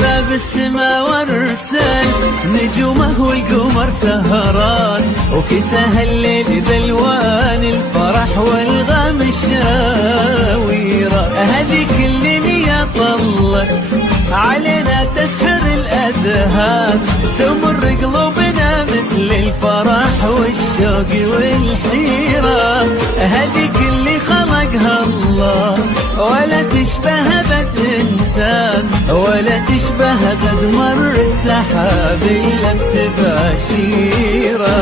باب السما وارسل نجومه والقمر سهران، وكساها الليل بالوان الفرح والغام الشاويرة. هذيك الليلة طلت علينا تسحر الأذهان، تمر قلوبنا مثل الفرح والشوق والحيرة. هذيك اللي خلقها الله ولا تشبه بد إنسان، ولا تشبه بد مر السحاب إلا بتباشيرة.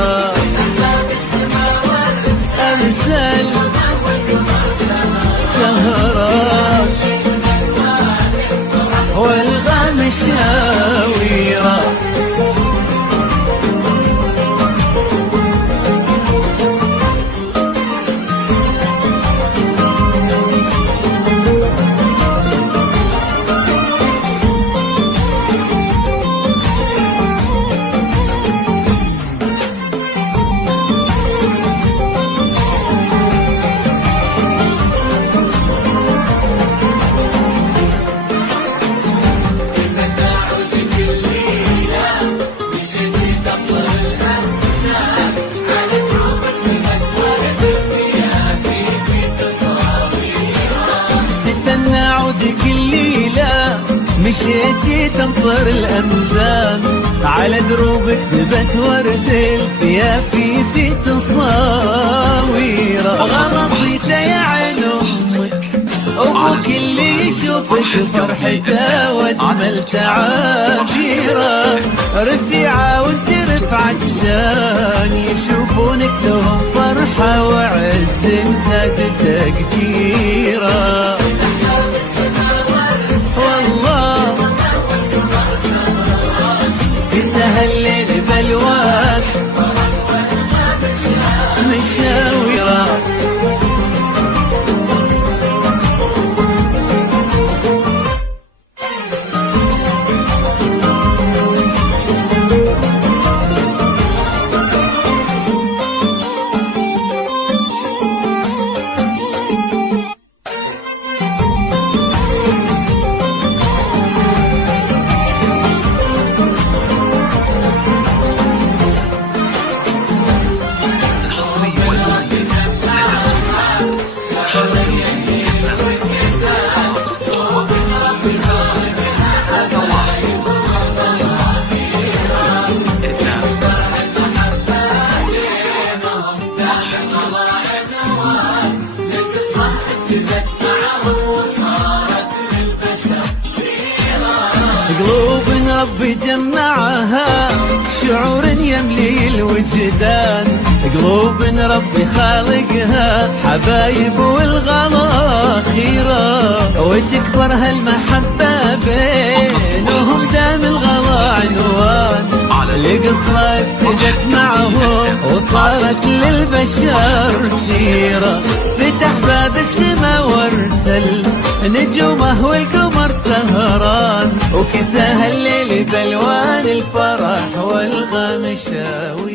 أرسل سهران والغام الشاويرة. مشيتي تمطر الأمزان، على دروبك ذبت ورد الفيافي في تصاويره. غلصيته يا عين أمك أبوك اللي يشوفك فرحته وأجمل تعابيره. رفيعة وانت رفعة شان، يشوفونك لهم فرحة وعز زاد تقديره. الليل بلوان مشاويرة. قلوب ربي جمعها شعور يملي الوجدان، قلوب ربي خالقها حبايب والغلا خيرة. وتكبر هالمحبة بينهم دام الغلا عنوان، لقصة ابتدت معهم وصارت للبشر سيرة. فتح باب السما وارسل نجومه والقمر سهران، وكساها الليل بألوان الفرح والغام الشاوي.